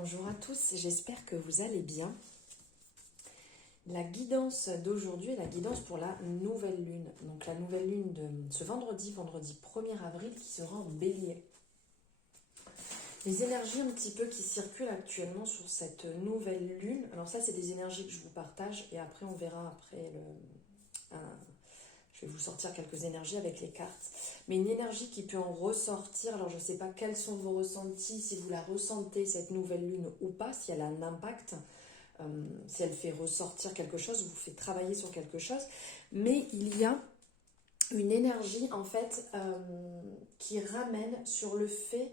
Bonjour à tous, j'espère que vous allez bien. La guidance d'aujourd'hui est la guidance pour la nouvelle lune. Donc la nouvelle lune de ce vendredi 1er avril qui sera en bélier. Les énergies un petit peu qui circulent actuellement sur cette nouvelle lune. Alors ça c'est des énergies que je vous partage et après on verra je vais vous sortir quelques énergies avec les cartes. Mais une énergie qui peut en ressortir, alors je ne sais pas quels sont vos ressentis, si vous la ressentez cette nouvelle lune ou pas, si elle a un impact. Si elle fait ressortir quelque chose, vous fait travailler sur quelque chose, mais il y a une énergie en fait qui ramène sur le fait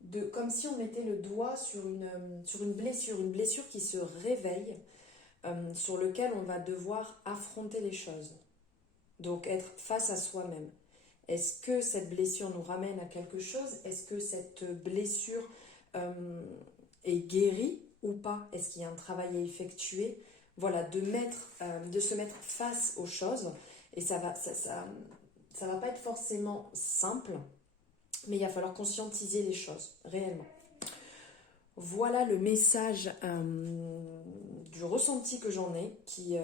de, comme si on mettait le doigt sur une blessure qui se réveille, sur lequel on va devoir affronter les choses, donc être face à soi-même. Est-ce que cette blessure nous ramène à quelque chose? Est-ce que cette blessure est guérie ou pas? Est-ce qu'il y a un travail à effectuer? Voilà, de se mettre face aux choses. Et ça va pas être forcément simple, mais il va falloir conscientiser les choses, réellement. Voilà le message du ressenti que j'en ai qui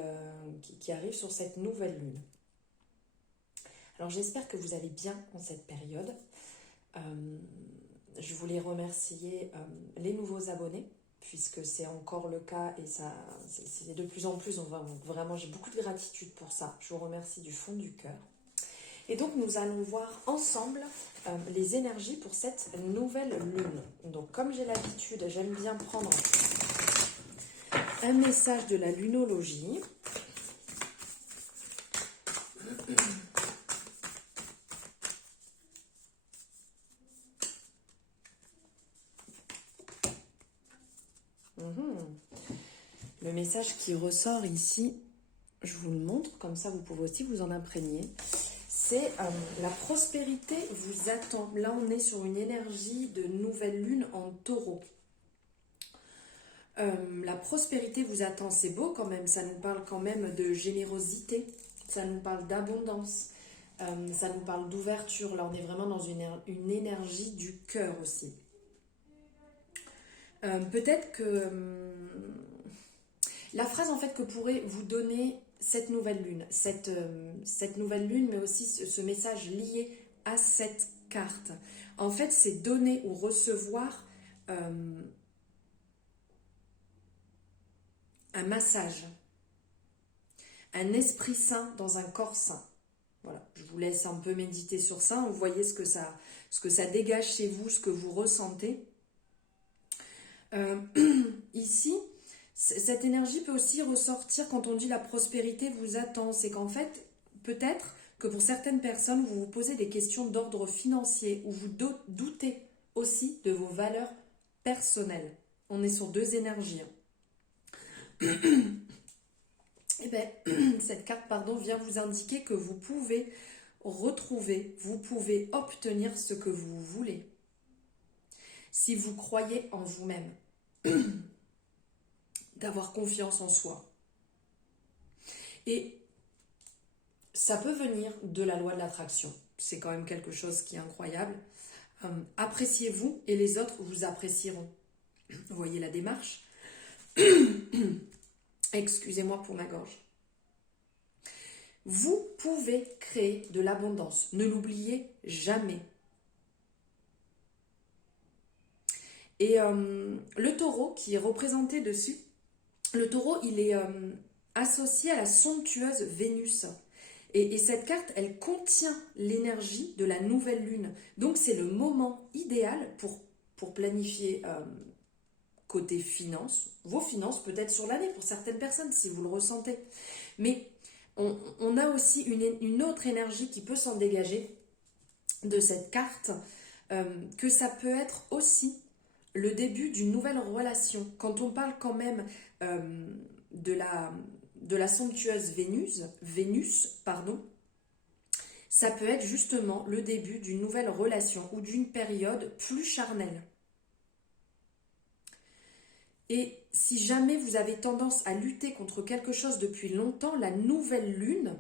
arrive sur cette nouvelle lune. Alors j'espère que vous allez bien en cette période. Je voulais remercier les nouveaux abonnés, puisque c'est encore le cas et c'est de plus en plus. Vraiment, j'ai beaucoup de gratitude pour ça. Je vous remercie du fond du cœur. Et donc, nous allons voir ensemble les énergies pour cette nouvelle lune. Donc, comme j'ai l'habitude, j'aime bien prendre un message de la lunologie. Le message qui ressort ici, je vous le montre, comme ça vous pouvez aussi vous en imprégner. C'est la prospérité vous attend. Là, on est sur une énergie de nouvelle lune en taureau. La prospérité vous attend, c'est beau quand même. Ça nous parle quand même de générosité. Ça nous parle d'abondance. Ça nous parle d'ouverture. Là, on est vraiment dans une énergie du cœur aussi. Peut-être que la phrase en fait que pourrait vous donner cette nouvelle lune, cette nouvelle lune, mais aussi ce message lié à cette carte, en fait, c'est donner ou recevoir un massage, un esprit sain dans un corps sain. Voilà, je vous laisse un peu méditer sur ça. Vous voyez ce que ça dégage chez vous, ce que vous ressentez. Ici, cette énergie peut aussi ressortir quand on dit la prospérité vous attend. C'est qu'en fait, peut-être que pour certaines personnes, vous vous posez des questions d'ordre financier ou vous doutez aussi de vos valeurs personnelles. On est sur deux énergies. Et bien, cette carte, vient vous indiquer que vous pouvez retrouver, vous pouvez obtenir ce que vous voulez. Si vous croyez en vous-même, d'avoir confiance en soi. Et ça peut venir de la loi de l'attraction. C'est quand même quelque chose qui est incroyable. Appréciez-vous et les autres vous apprécieront. Vous voyez la démarche? Excusez-moi pour ma gorge. Vous pouvez créer de l'abondance. Ne l'oubliez jamais. Et le taureau qui est représenté dessus, le taureau, il est associé à la somptueuse Vénus. Et cette carte, elle contient l'énergie de la nouvelle lune. Donc, c'est le moment idéal pour planifier côté finances, vos finances peut-être sur l'année pour certaines personnes, si vous le ressentez. Mais on a aussi une autre énergie qui peut s'en dégager de cette carte, que ça peut être aussi le début d'une nouvelle relation. Quand on parle quand même de la somptueuse Vénus, ça peut être justement le début d'une nouvelle relation ou d'une période plus charnelle. Et si jamais vous avez tendance à lutter contre quelque chose depuis longtemps, la nouvelle lune,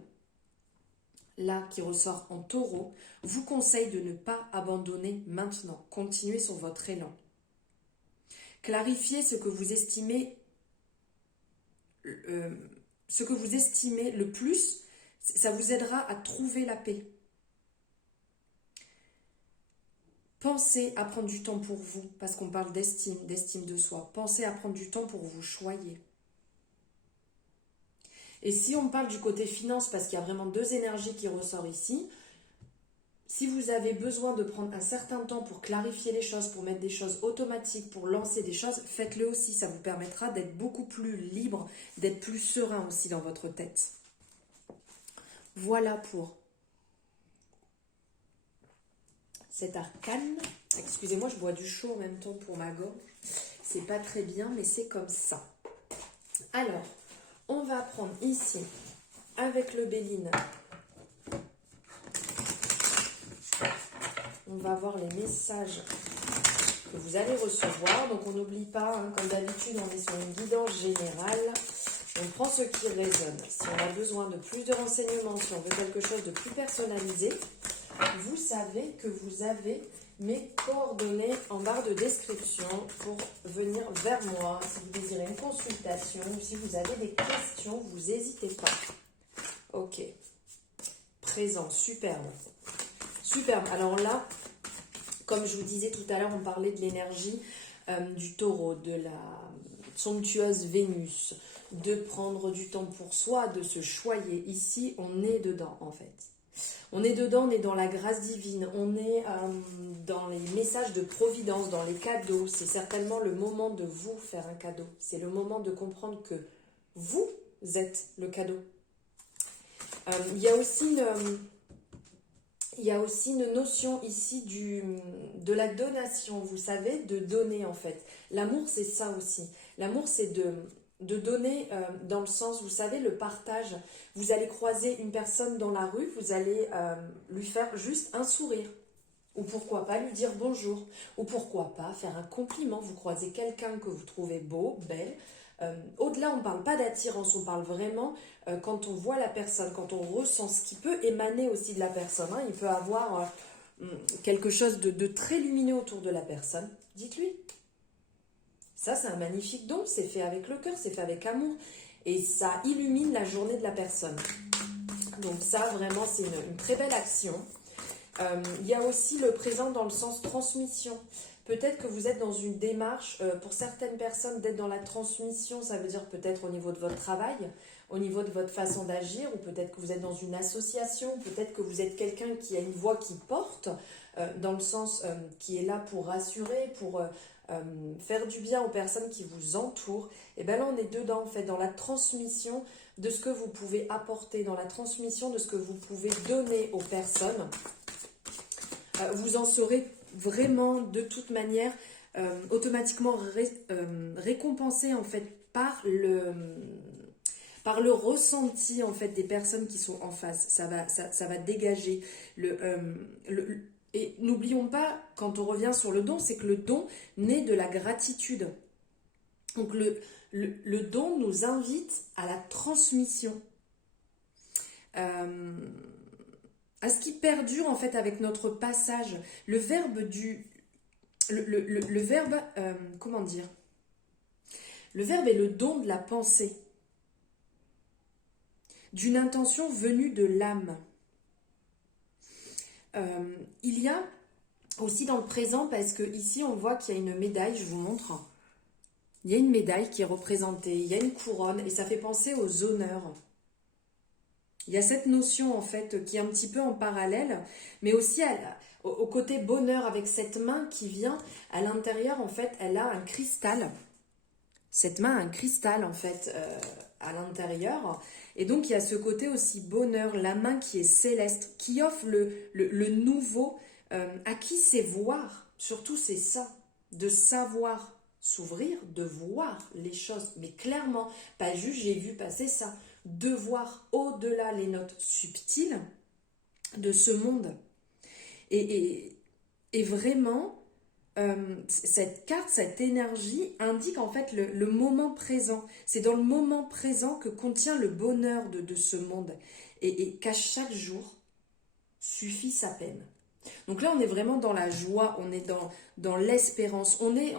là qui ressort en taureau, vous conseille de ne pas abandonner maintenant. Continuez sur votre élan. Clarifiez ce que vous estimez, le plus, ça vous aidera à trouver la paix. Pensez à prendre du temps pour vous, parce qu'on parle d'estime de soi. Pensez à prendre du temps pour vous choyer. Et si on parle du côté finance, parce qu'il y a vraiment deux énergies qui ressortent ici, si vous avez besoin de prendre un certain temps pour clarifier les choses, pour mettre des choses automatiques, pour lancer des choses, faites-le aussi. Ça vous permettra d'être beaucoup plus libre, d'être plus serein aussi dans votre tête. Voilà pour cet arcane. Excusez-moi, je bois du chaud en même temps pour ma gorge. C'est pas très bien, mais c'est comme ça. Alors, on va prendre ici, avec le Béline, on va voir les messages que vous allez recevoir. Donc, on n'oublie pas, hein, comme d'habitude, on est sur une guidance générale. On prend ce qui résonne. Si on a besoin de plus de renseignements, si on veut quelque chose de plus personnalisé, vous savez que vous avez mes coordonnées en barre de description pour venir vers moi. Si vous désirez une consultation ou si vous avez des questions, vous n'hésitez pas. Ok. Présent, superbe. Superbe. Alors là, comme je vous disais tout à l'heure, on parlait de l'énergie du taureau, de la somptueuse Vénus, de prendre du temps pour soi, de se choyer. Ici, on est dedans en fait. On est dedans, on est dans la grâce divine, on est dans les messages de providence, dans les cadeaux. C'est certainement le moment de vous faire un cadeau. C'est le moment de comprendre que vous êtes le cadeau. Il y a aussi une notion ici de la donation, vous savez, de donner en fait. L'amour, c'est ça aussi. L'amour, c'est de donner dans le sens, vous savez, le partage. Vous allez croiser une personne dans la rue, vous allez lui faire juste un sourire. Ou pourquoi pas lui dire bonjour. Ou pourquoi pas faire un compliment. Vous croisez quelqu'un que vous trouvez beau, belle. Au-delà, on ne parle pas d'attirance, on parle vraiment quand on voit la personne, quand on ressent ce qui peut émaner aussi de la personne. Hein. Il peut avoir quelque chose de très lumineux autour de la personne. Dites-lui. Ça, c'est un magnifique don, c'est fait avec le cœur, c'est fait avec amour. Et ça illumine la journée de la personne. Donc ça, vraiment, c'est une très belle action. Il y a aussi le présent dans le sens transmission. Peut-être que vous êtes dans une démarche, pour certaines personnes, d'être dans la transmission, ça veut dire peut-être au niveau de votre travail, au niveau de votre façon d'agir, ou peut-être que vous êtes dans une association, peut-être que vous êtes quelqu'un qui a une voix qui porte, dans le sens qui est là pour rassurer, pour faire du bien aux personnes qui vous entourent. Et bien là, on est dedans, en fait, dans la transmission de ce que vous pouvez apporter, dans la transmission de ce que vous pouvez donner aux personnes. Vous en serez vraiment de toute manière automatiquement récompensé en fait par le ressenti en fait des personnes qui sont en face. Ça va dégager et n'oublions pas, quand on revient sur le don, c'est que le don naît de la gratitude. Donc le don nous invite à la transmission. À ce qui perdure en fait avec notre passage. Le verbe comment dire? Le verbe est le don de la pensée, d'une intention venue de l'âme. Il y a aussi dans le présent, parce que ici on voit qu'il y a une médaille, je vous montre. Il y a une médaille qui est représentée, il y a une couronne, et ça fait penser aux honneurs. Il y a cette notion en fait qui est un petit peu en parallèle, mais aussi au côté bonheur, avec cette main qui vient à l'intérieur en fait, elle a un cristal. Cette main a un cristal en fait à l'intérieur, et donc il y a ce côté aussi bonheur, la main qui est céleste, qui offre le nouveau, à qui c'est voir, surtout c'est ça, de savoir s'ouvrir, de voir les choses, mais clairement, pas juste j'ai vu passer ça, de voir au-delà les notes subtiles de ce monde. Et vraiment, cette carte, cette énergie indique en fait le moment présent. C'est dans le moment présent que contient le bonheur de ce monde. Et qu'à chaque jour suffit sa peine. Donc là, on est vraiment dans la joie, on est dans l'espérance, on est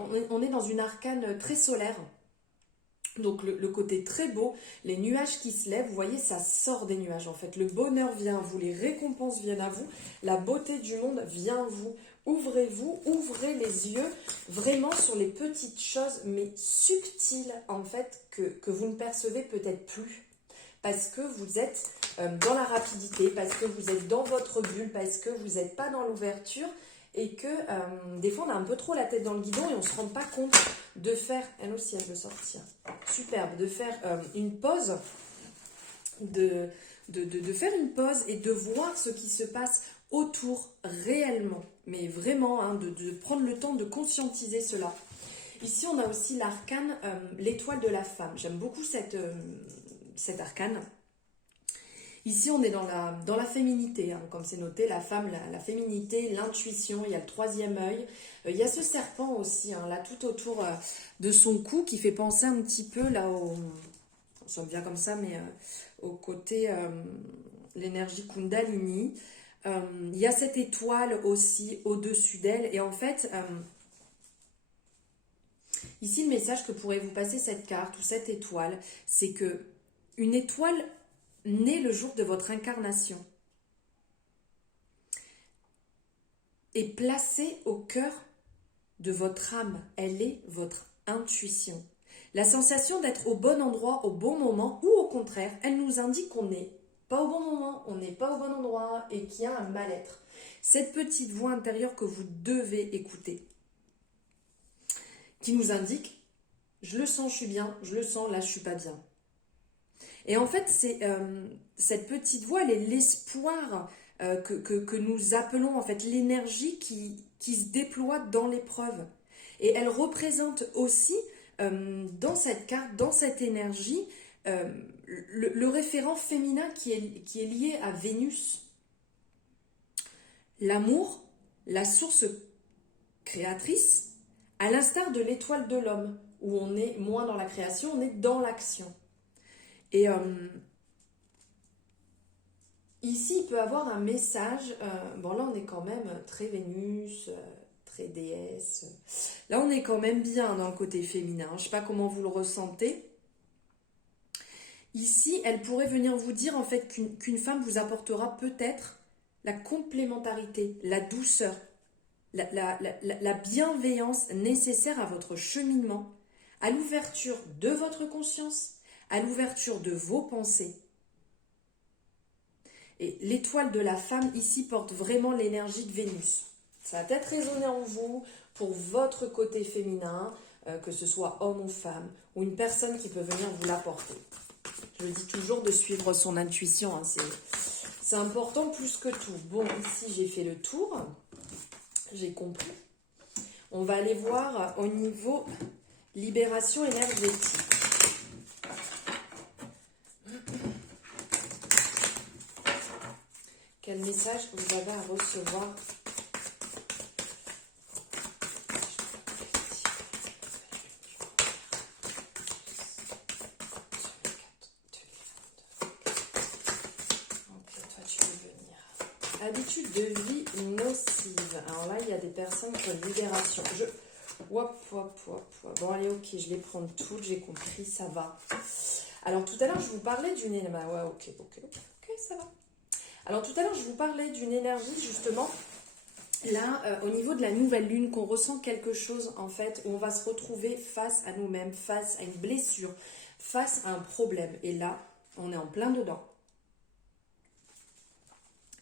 dans une arcane très solaire. Donc le côté très beau, les nuages qui se lèvent, vous voyez, ça sort des nuages en fait. Le bonheur vient à vous, les récompenses viennent à vous, la beauté du monde vient à vous. Ouvrez-vous, ouvrez les yeux vraiment sur les petites choses, mais subtiles en fait, que vous ne percevez peut-être plus. Parce que vous êtes dans la rapidité, parce que vous êtes dans votre bulle, parce que vous n'êtes pas dans l'ouverture et que des fois on a un peu trop la tête dans le guidon et on ne se rend pas compte de faire, elle aussi elle veut sortir, superbe, de faire une pause, de faire une pause et de voir ce qui se passe autour réellement, mais vraiment, hein, de prendre le temps de conscientiser cela. Ici on a aussi l'arcane, l'étoile de la femme, j'aime beaucoup cet arcane. Ici, on est dans la féminité, hein, comme c'est noté, la femme, la féminité, l'intuition, il y a le troisième œil. Il y a ce serpent aussi, hein, là, tout autour de son cou, qui fait penser un petit peu, là, on sent bien comme ça, mais au côté, l'énergie Kundalini. Il y a cette étoile aussi au-dessus d'elle, et en fait, ici, le message que pourrait vous passer cette carte, ou cette étoile, c'est que une étoile née le jour de votre incarnation est placée au cœur de votre âme. Elle est votre intuition. La sensation d'être au bon endroit, au bon moment, ou au contraire, elle nous indique qu'on n'est pas au bon moment, on n'est pas au bon endroit et qu'il y a un mal-être. Cette petite voix intérieure que vous devez écouter, qui nous indique, je le sens, je suis bien, je le sens, là, je suis pas bien. Et en fait, c'est cette petite voix, elle est l'espoir que nous appelons, en fait, l'énergie qui se déploie dans l'épreuve. Et elle représente aussi, dans cette carte, dans cette énergie, le référent féminin qui est lié à Vénus. L'amour, la source créatrice, à l'instar de l'étoile de l'homme, où on est moins dans la création, on est dans l'action. Et ici, il peut avoir un message. Bon, là, on est quand même très Vénus, très déesse. Là, on est quand même bien dans le côté féminin. Je ne sais pas comment vous le ressentez. Ici, elle pourrait venir vous dire en fait qu'une femme vous apportera peut-être la complémentarité, la douceur, la bienveillance nécessaire à votre cheminement, à l'ouverture de votre conscience, à l'ouverture de vos pensées. Et l'étoile de la femme ici porte vraiment l'énergie de Vénus. Ça va peut-être résonner en vous pour votre côté féminin, que ce soit homme ou femme, ou une personne qui peut venir vous l'apporter. Je dis toujours de suivre son intuition, hein, c'est important plus que tout. Bon, ici j'ai fait le tour, j'ai compris. On va aller voir au niveau libération énergétique. Quel message vous avez à recevoir ? Ok, toi tu veux venir. Habitude de vie nocive. Alors là, il y a des personnes qui ont une libération. Bon, allez, ok, je vais prendre toutes, j'ai compris, ça va. Alors tout à l'heure, je vous parlais d'une... ouais, ok, ça va. Alors tout à l'heure, je vous parlais d'une énergie justement, là, au niveau de la nouvelle lune, qu'on ressent quelque chose en fait, où on va se retrouver face à nous-mêmes, face à une blessure, face à un problème. Et là, on est en plein dedans.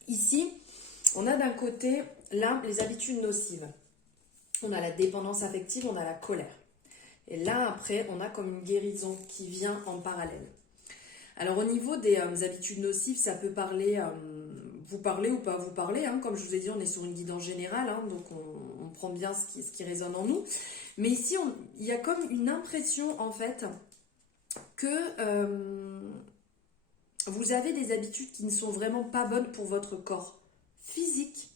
Ici, on a d'un côté, là, les habitudes nocives. On a la dépendance affective, on a la colère. Et là, après, on a comme une guérison qui vient en parallèle. Alors au niveau des habitudes nocives, ça peut parler, vous parler ou pas vous parler, hein. Comme je vous ai dit, on est sur une guidance générale, hein, donc on prend bien ce qui résonne en nous. Mais ici, il y a comme une impression en fait que vous avez des habitudes qui ne sont vraiment pas bonnes pour votre corps physique,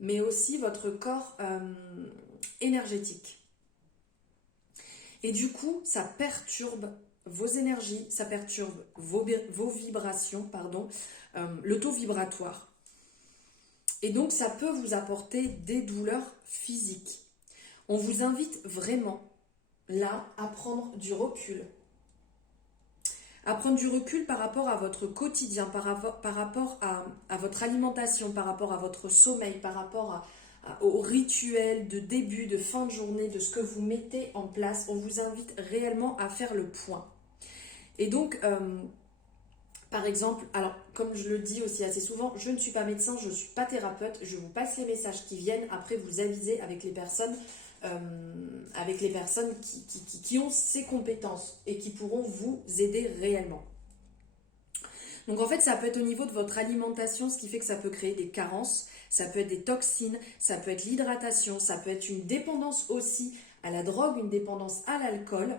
mais aussi votre corps énergétique. Et du coup, ça perturbe vos énergies, ça perturbe vos vibrations, le taux vibratoire. Et donc, ça peut vous apporter des douleurs physiques. On vous invite vraiment, là, à prendre du recul. À prendre du recul par rapport à votre quotidien, par rapport à votre alimentation, par rapport à votre sommeil, par rapport au rituel de début, de fin de journée, de ce que vous mettez en place. On vous invite réellement à faire le point. Et donc, par exemple, alors comme je le dis aussi assez souvent, je ne suis pas médecin, je ne suis pas thérapeute, je vous passe les messages qui viennent, après vous avisez avec les personnes, qui ont ces compétences et qui pourront vous aider réellement. Donc en fait, ça peut être au niveau de votre alimentation, ce qui fait que ça peut créer des carences, ça peut être des toxines, ça peut être l'hydratation, ça peut être une dépendance aussi à la drogue, une dépendance à l'alcool,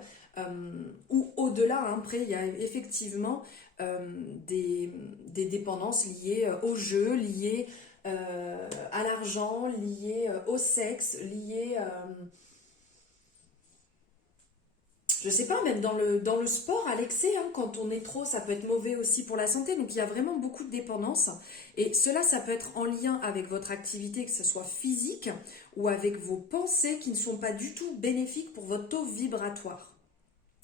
ou au-delà, hein, après il y a effectivement des dépendances liées au jeu, liées à l'argent, liées au sexe, liées... je sais pas, même dans le sport, à l'excès, hein, quand on est trop, ça peut être mauvais aussi pour la santé. Donc il y a vraiment beaucoup de dépendances. Et cela, ça peut être en lien avec votre activité, que ce soit physique, ou avec vos pensées qui ne sont pas du tout bénéfiques pour votre taux vibratoire.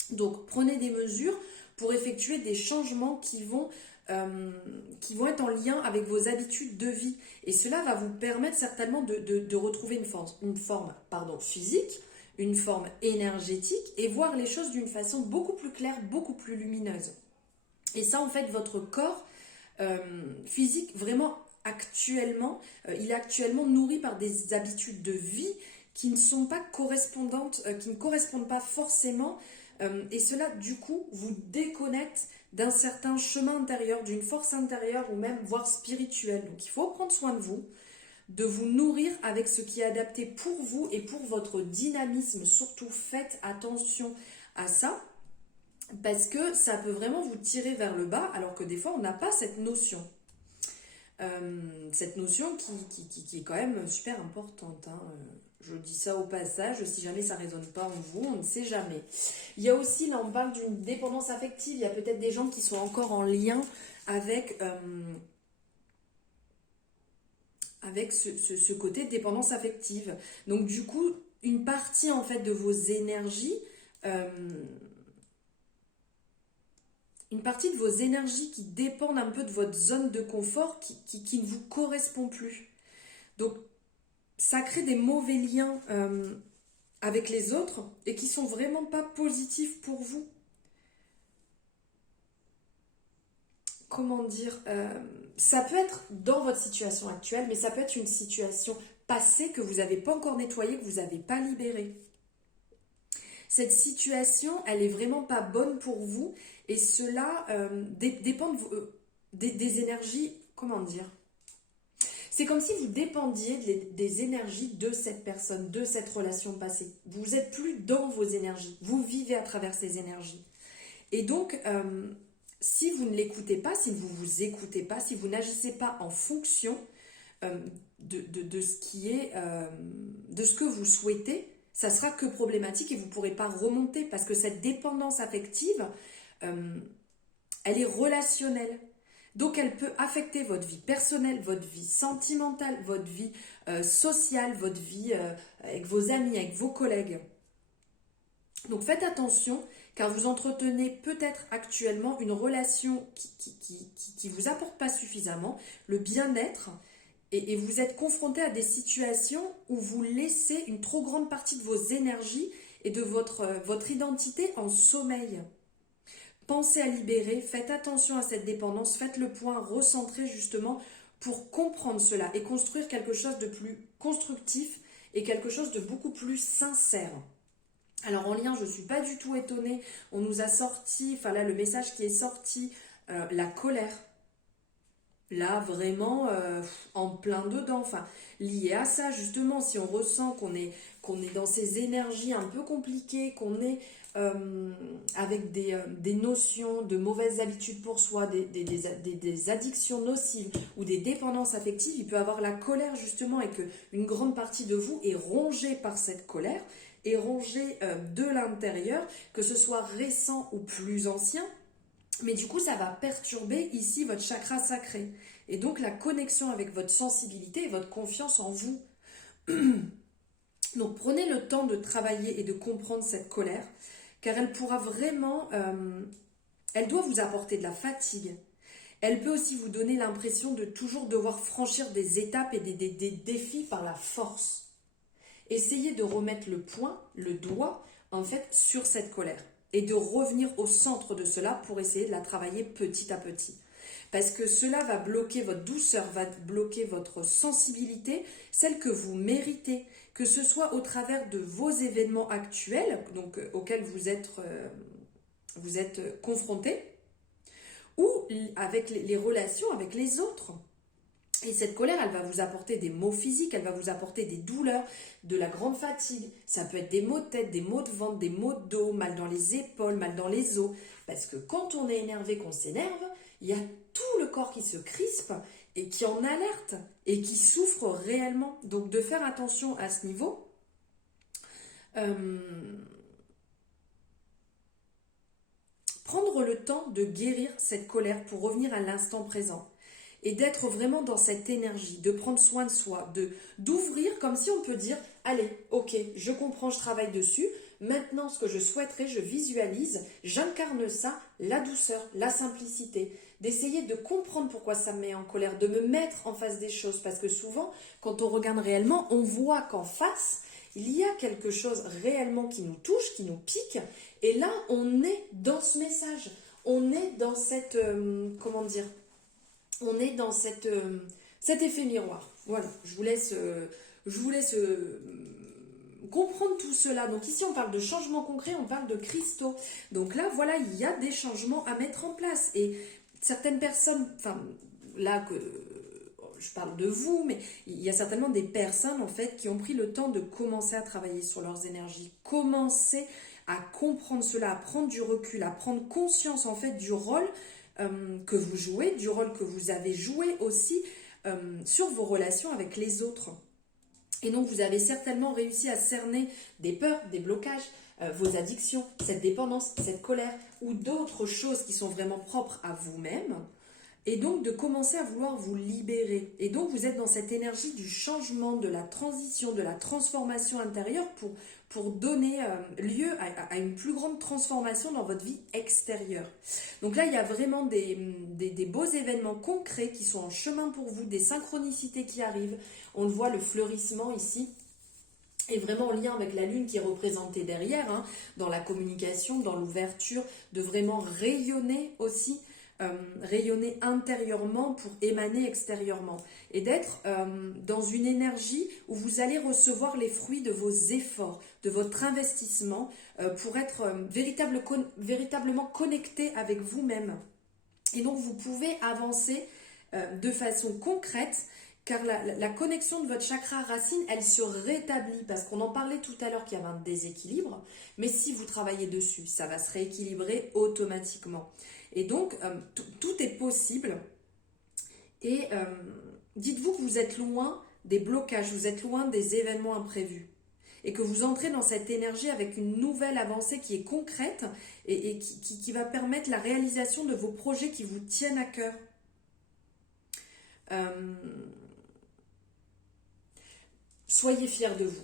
Donc prenez des mesures pour effectuer des changements qui vont être en lien avec vos habitudes de vie. Et cela va vous permettre certainement de retrouver une forme physique, une forme énergétique et voir les choses d'une façon beaucoup plus claire, beaucoup plus lumineuse. Et ça, en fait, votre corps physique, vraiment actuellement, il est actuellement nourri par des habitudes de vie qui ne sont pas correspondantes, qui ne correspondent pas forcément, et cela, du coup, vous déconnecte d'un certain chemin intérieur, d'une force intérieure ou même voire spirituelle. Donc, il faut prendre soin de vous nourrir avec ce qui est adapté pour vous et pour votre dynamisme. Surtout, faites attention à ça parce que ça peut vraiment vous tirer vers le bas alors que des fois, on n'a pas cette notion. Cette notion qui est quand même super importante, hein. Je dis ça au passage, si jamais ça ne résonne pas en vous, on ne sait jamais. Il y a aussi, là on parle d'une dépendance affective, il y a peut-être des gens qui sont encore en lien avec ce côté de dépendance affective. Donc du coup, une partie en fait de vos énergies, qui dépendent un peu de votre zone de confort qui ne vous correspond plus. Donc ça crée des mauvais liens avec les autres et qui sont vraiment pas positifs pour vous. Comment dire, ça peut être dans votre situation actuelle, mais ça peut être une situation passée que vous n'avez pas encore nettoyée, que vous n'avez pas libérée. Cette situation, elle est vraiment pas bonne pour vous et cela dépend des énergies, comment dire. C'est comme si vous dépendiez des énergies de cette personne, de cette relation passée. Vous n'êtes plus dans vos énergies, vous vivez à travers ces énergies. Et donc, si vous ne l'écoutez pas, si vous ne vous écoutez pas, si vous n'agissez pas en fonction de ce qui est, de ce que vous souhaitez, ça sera que problématique et vous ne pourrez pas remonter parce que cette dépendance affective, elle est relationnelle. Donc elle peut affecter votre vie personnelle, votre vie sentimentale, votre vie sociale, votre vie avec vos amis, avec vos collègues. Donc faites attention car vous entretenez peut-être actuellement une relation qui vous apporte pas suffisamment le bien-être et vous êtes confronté à des situations où vous laissez une trop grande partie de vos énergies et de votre identité en sommeil. Pensez à libérer, faites attention à cette dépendance, faites le point, recentrez justement pour comprendre cela et construire quelque chose de plus constructif et quelque chose de beaucoup plus sincère. Alors en lien, je ne suis pas du tout étonnée, on nous a sorti, enfin là le message qui est sorti, la colère. Là vraiment en plein dedans, enfin lié à ça justement, si on ressent qu'on est dans ces énergies un peu compliquées, qu'on est avec des notions de mauvaises habitudes pour soi, des addictions nocives ou des dépendances affectives, il peut avoir la colère justement et qu'une grande partie de vous est rongée par cette colère, est rongée de l'intérieur, que ce soit récent ou plus ancien. Mais du coup, ça va perturber ici votre chakra sacré. Et donc la connexion avec votre sensibilité et votre confiance en vous. Donc prenez le temps de travailler et de comprendre cette colère, car elle pourra vraiment, elle doit vous apporter de la fatigue. Elle peut aussi vous donner l'impression de toujours devoir franchir des étapes et des défis par la force. Essayez de remettre le doigt, en fait, sur cette colère et de revenir au centre de cela pour essayer de la travailler petit à petit. Parce que cela va bloquer votre douceur, va bloquer votre sensibilité, celle que vous méritez, que ce soit au travers de vos événements actuels, donc auxquels vous êtes confrontés, ou avec les relations avec les autres. Et cette colère, elle va vous apporter des maux physiques, elle va vous apporter des douleurs, de la grande fatigue. Ça peut être des maux de tête, des maux de ventre, des maux de dos, mal dans les épaules, mal dans les os. Parce que quand on est énervé, qu'on s'énerve, il y a tout le corps qui se crispe et qui en alerte et qui souffre réellement. Donc de faire attention à ce niveau. Prendre le temps de guérir cette colère pour revenir à l'instant présent. Et d'être vraiment dans cette énergie, de prendre soin de soi, d'ouvrir comme si on peut dire, allez, ok, je comprends, je travaille dessus, maintenant ce que je souhaiterais, je visualise, j'incarne ça, la douceur, la simplicité, d'essayer de comprendre pourquoi ça me met en colère, de me mettre en face des choses, parce que souvent, quand on regarde réellement, on voit qu'en face, il y a quelque chose réellement qui nous touche, qui nous pique, et là, on est dans ce message, on est dans cette, on est dans cet effet miroir. Voilà, je vous laisse comprendre tout cela. Donc ici, on parle de changements concrets, on parle de cristaux. Donc là, voilà, il y a des changements à mettre en place. Et certaines personnes, enfin, là, je parle de vous, mais il y a certainement des personnes, en fait, qui ont pris le temps de commencer à travailler sur leurs énergies, commencer à comprendre cela, à prendre du recul, à prendre conscience, en fait, du rôle que vous jouez, du rôle que vous avez joué aussi sur vos relations avec les autres. Et donc vous avez certainement réussi à cerner des peurs, des blocages, vos addictions, cette dépendance, cette colère ou d'autres choses qui sont vraiment propres à vous-même. Et donc de commencer à vouloir vous libérer. Et donc vous êtes dans cette énergie du changement, de la transition, de la transformation intérieure pour donner lieu à une plus grande transformation dans votre vie extérieure. Donc là, il y a vraiment des beaux événements concrets qui sont en chemin pour vous, des synchronicités qui arrivent. On le voit, le fleurissement ici est vraiment en lien avec la lune qui est représentée derrière, hein, dans la communication, dans l'ouverture, de vraiment rayonner aussi, rayonner intérieurement pour émaner extérieurement et d'être dans une énergie où vous allez recevoir les fruits de vos efforts, de votre investissement pour être véritablement connecté avec vous-même. Et donc vous pouvez avancer de façon concrète car la connexion de votre chakra racine, elle se rétablit parce qu'on en parlait tout à l'heure qu'il y avait un déséquilibre, mais si vous travaillez dessus, ça va se rééquilibrer automatiquement. Et donc, tout est possible. Et dites-vous que vous êtes loin des blocages, vous êtes loin des événements imprévus. Et que vous entrez dans cette énergie avec une nouvelle avancée qui est concrète et qui va permettre la réalisation de vos projets qui vous tiennent à cœur. Soyez fiers de vous.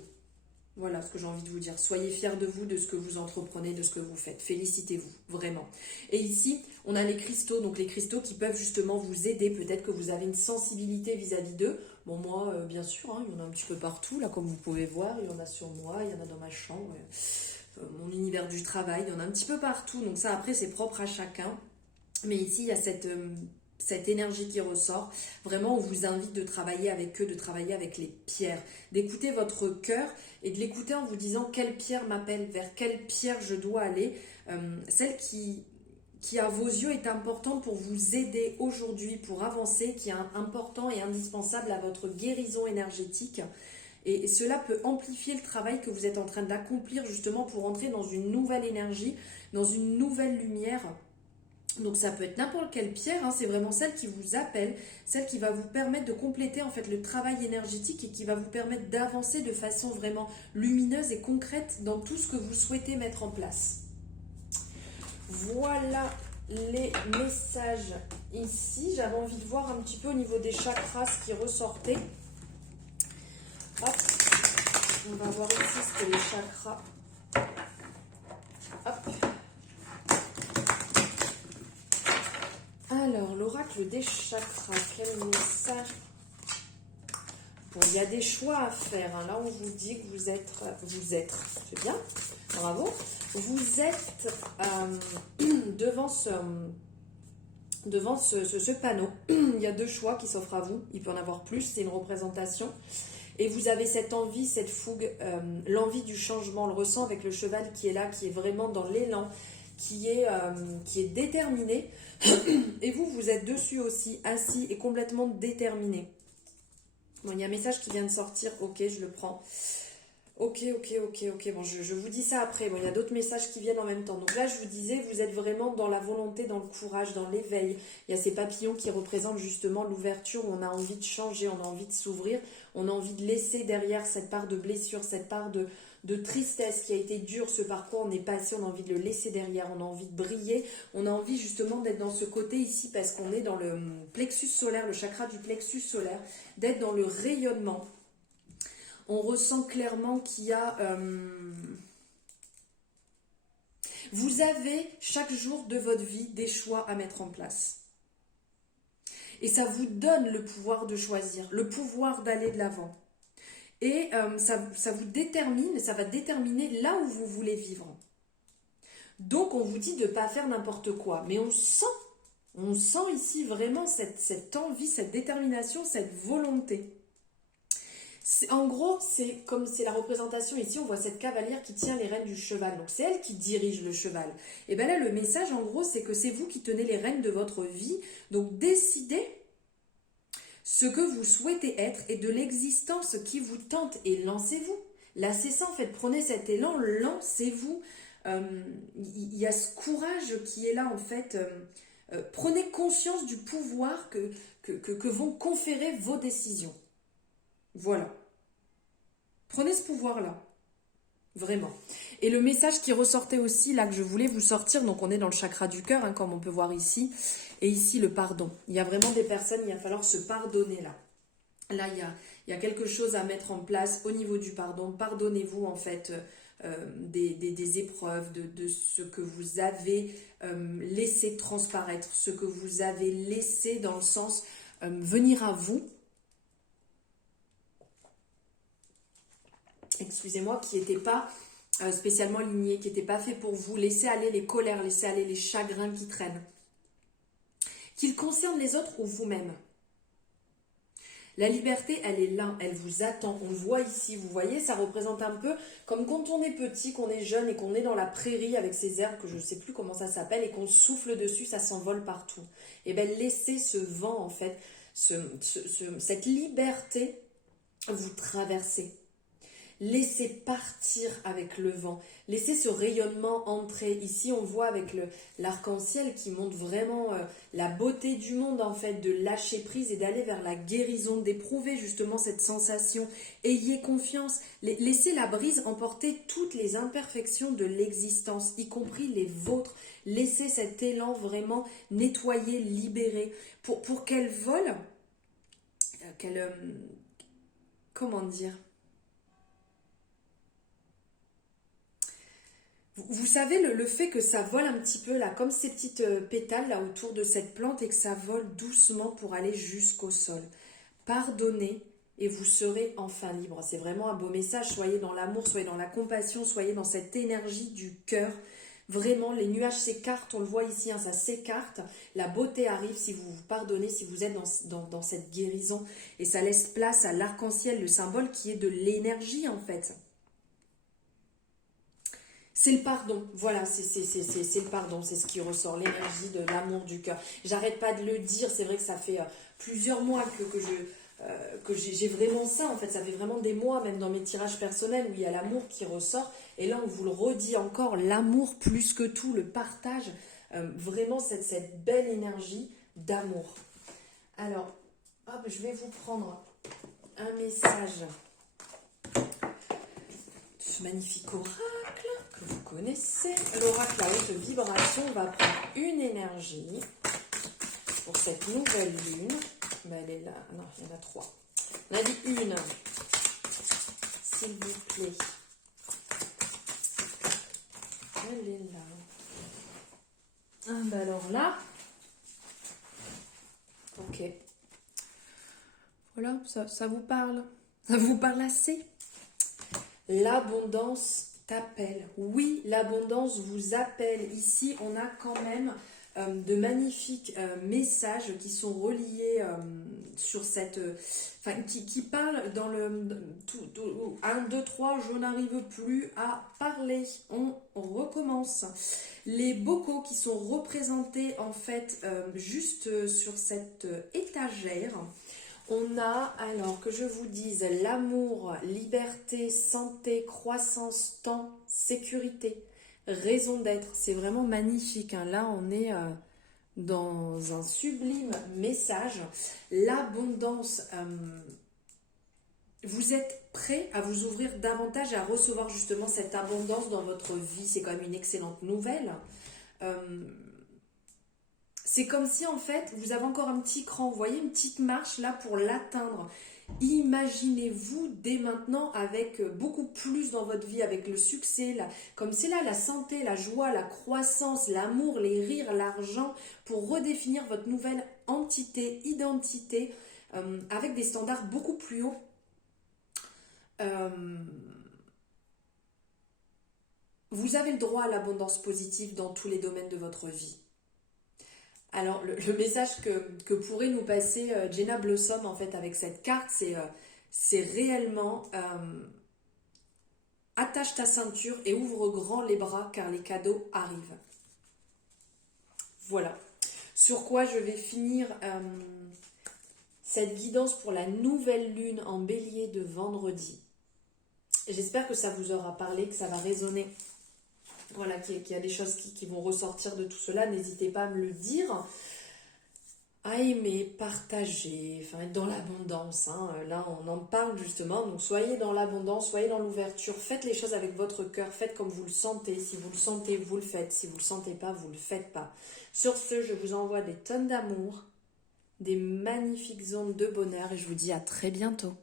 Voilà ce que j'ai envie de vous dire. Soyez fiers de vous, de ce que vous entreprenez, de ce que vous faites. Félicitez-vous, vraiment. Et ici, on a les cristaux. Donc les cristaux qui peuvent justement vous aider. Peut-être que vous avez une sensibilité vis-à-vis d'eux. Bon, moi, bien sûr, hein, il y en a un petit peu partout. Là, comme vous pouvez voir, il y en a sur moi, il y en a dans ma chambre. Mon univers du travail, il y en a un petit peu partout. Donc ça, après, c'est propre à chacun. Mais ici, il y a cette énergie qui ressort, vraiment on vous invite de travailler avec eux, de travailler avec les pierres, d'écouter votre cœur et de l'écouter en vous disant quelle pierre m'appelle, vers quelle pierre je dois aller, celle qui à vos yeux est importante pour vous aider aujourd'hui, pour avancer, qui est important et indispensable à votre guérison énergétique. Et cela peut amplifier le travail que vous êtes en train d'accomplir justement pour entrer dans une nouvelle énergie, dans une nouvelle lumière. Donc ça peut être n'importe quelle pierre, hein, c'est vraiment celle qui vous appelle, celle qui va vous permettre de compléter en fait le travail énergétique et qui va vous permettre d'avancer de façon vraiment lumineuse et concrète dans tout ce que vous souhaitez mettre en place. Voilà les messages ici. J'avais envie de voir un petit peu au niveau des chakras ce qui ressortait. Hop. On va voir ici ce que les chakras. Hop. Alors, l'oracle des chakras, quel message? Bon, il y a des choix à faire. Hein. Là, on vous dit que vous êtes, c'est bien, bravo. Vous êtes devant ce panneau. Il y a deux choix qui s'offrent à vous. Il peut en avoir plus, c'est une représentation. Et vous avez cette envie, cette fougue, l'envie du changement. On le ressent avec le cheval qui est là, qui est vraiment dans l'élan, qui est déterminé. Et vous êtes dessus aussi, assis et complètement déterminé. Bon, il y a un message qui vient de sortir. Ok, je le prends. Ok. Bon, je vous dis ça après. Bon, il y a d'autres messages qui viennent en même temps. Donc là, je vous disais, vous êtes vraiment dans la volonté, dans le courage, dans l'éveil. Il y a ces papillons qui représentent justement l'ouverture où on a envie de changer, on a envie de s'ouvrir, on a envie de laisser derrière cette part de blessure, cette part de tristesse qui a été dure, ce parcours, on est passé, on a envie de le laisser derrière, on a envie de briller, on a envie justement d'être dans ce côté ici parce qu'on est dans le plexus solaire, le chakra du plexus solaire, d'être dans le rayonnement. On ressent clairement qu'il y a... Vous avez chaque jour de votre vie des choix à mettre en place. Et ça vous donne le pouvoir de choisir, le pouvoir d'aller de l'avant. Et ça vous détermine, ça va déterminer là où vous voulez vivre. Donc on vous dit de ne pas faire n'importe quoi. Mais on sent ici vraiment cette envie, cette détermination, cette volonté. En gros, c'est comme c'est la représentation ici, on voit cette cavalière qui tient les rênes du cheval. Donc c'est elle qui dirige le cheval. Et bien là, le message en gros, c'est que c'est vous qui tenez les rênes de votre vie. Donc décidez ce que vous souhaitez être et de l'existence qui vous tente et lancez-vous. Là, c'est ça en fait, prenez cet élan, lancez-vous. Il y a ce courage qui est là en fait. Prenez conscience du pouvoir que vont conférer vos décisions. Voilà. Prenez ce pouvoir-là. Vraiment. Et le message qui ressortait aussi, là, que je voulais vous sortir, donc on est dans le chakra du cœur, hein, comme on peut voir ici, et ici le pardon. Il y a vraiment des personnes, il va falloir se pardonner là. Là, il y a quelque chose à mettre en place au niveau du pardon. Pardonnez-vous en fait des épreuves, de ce que vous avez laissé transparaître, ce que vous avez laissé dans le sens venir à vous. Excusez-moi, qui n'était pas spécialement aligné, qui n'était pas fait pour vous. Laissez aller les colères, laissez aller les chagrins qui traînent. Qu'ils concernent les autres ou vous-même. La liberté, elle est là, elle vous attend. On le voit ici, vous voyez, ça représente un peu comme quand on est petit, qu'on est jeune et qu'on est dans la prairie avec ces herbes, que je ne sais plus comment ça s'appelle, et qu'on souffle dessus, ça s'envole partout. Et bien, laissez ce vent, en fait, cette liberté vous traverser. Laissez partir avec le vent. Laissez ce rayonnement entrer. Ici, on voit avec l'arc-en-ciel qui montre vraiment la beauté du monde, en fait, de lâcher prise et d'aller vers la guérison, d'éprouver justement cette sensation. Ayez confiance. Laissez la brise emporter toutes les imperfections de l'existence, y compris les vôtres. Laissez cet élan vraiment nettoyer, libérer, pour qu'elle vole, comment dire ? Vous savez, le fait que ça vole un petit peu là, comme ces petites pétales là autour de cette plante et que ça vole doucement pour aller jusqu'au sol. Pardonnez et vous serez enfin libre. C'est vraiment un beau message. Soyez dans l'amour, soyez dans la compassion, soyez dans cette énergie du cœur. Vraiment, les nuages s'écartent, on le voit ici, hein, ça s'écarte. La beauté arrive si vous vous pardonnez, si vous êtes dans cette guérison. Et ça laisse place à l'arc-en-ciel, le symbole qui est de l'énergie en fait. C'est le pardon, voilà, c'est le pardon, c'est ce qui ressort, l'énergie de l'amour du cœur. J'arrête pas de le dire, c'est vrai que ça fait plusieurs mois que j'ai vraiment ça, en fait, ça fait vraiment des mois, même dans mes tirages personnels, où il y a l'amour qui ressort, et là on vous le redit encore, l'amour plus que tout, le partage, vraiment cette belle énergie d'amour. Alors, hop, je vais vous prendre un message de ce magnifique oracle que vous connaissez. l'oracle à haute vibration va prendre une énergie pour cette nouvelle lune. Ben, elle est là. Non, il y en a 3. On a dit une. S'il vous plaît. Elle est là. Ah, ben alors là. Ok. Voilà, ça vous parle. Ça vous parle assez. L'abondance t'appelle. Oui, l'abondance vous appelle. Ici, on a quand même de magnifiques messages qui sont reliés sur cette... Enfin, qui parlent dans le... 1, 2, 3, je n'arrive plus à parler. On recommence. Les bocaux qui sont représentés en fait juste sur cette étagère. On a, alors que je vous dise, l'amour, liberté, santé, croissance, temps, sécurité, raison d'être. C'est vraiment magnifique, hein. Là, on est dans un sublime message. L'abondance, vous êtes prêt à vous ouvrir davantage, à recevoir justement cette abondance dans votre vie. C'est quand même une excellente nouvelle. C'est comme si en fait vous avez encore un petit cran, vous voyez, une petite marche là pour l'atteindre. Imaginez-vous dès maintenant avec beaucoup plus dans votre vie, avec le succès, là, comme c'est là la santé, la joie, la croissance, l'amour, les rires, l'argent, pour redéfinir votre nouvelle entité, identité, avec des standards beaucoup plus hauts. Vous avez le droit à l'abondance positive dans tous les domaines de votre vie. Alors, le message que pourrait nous passer Jenna Blossom, en fait, avec cette carte, c'est réellement attache ta ceinture et ouvre grand les bras car les cadeaux arrivent. Voilà. Sur quoi je vais finir cette guidance pour la nouvelle lune en bélier de vendredi. J'espère que ça vous aura parlé, que ça va résonner. Voilà, qu'il y a des choses qui vont ressortir de tout cela. N'hésitez pas à me le dire. À aimer, partager, enfin être dans l'abondance, hein. Là on en parle justement, donc soyez dans l'abondance, soyez dans l'ouverture, faites les choses avec votre cœur, faites comme vous le sentez, si vous le sentez, vous le faites, si vous le sentez pas, vous le faites pas. Sur ce, je vous envoie des tonnes d'amour, des magnifiques ondes de bonheur et je vous dis à très bientôt.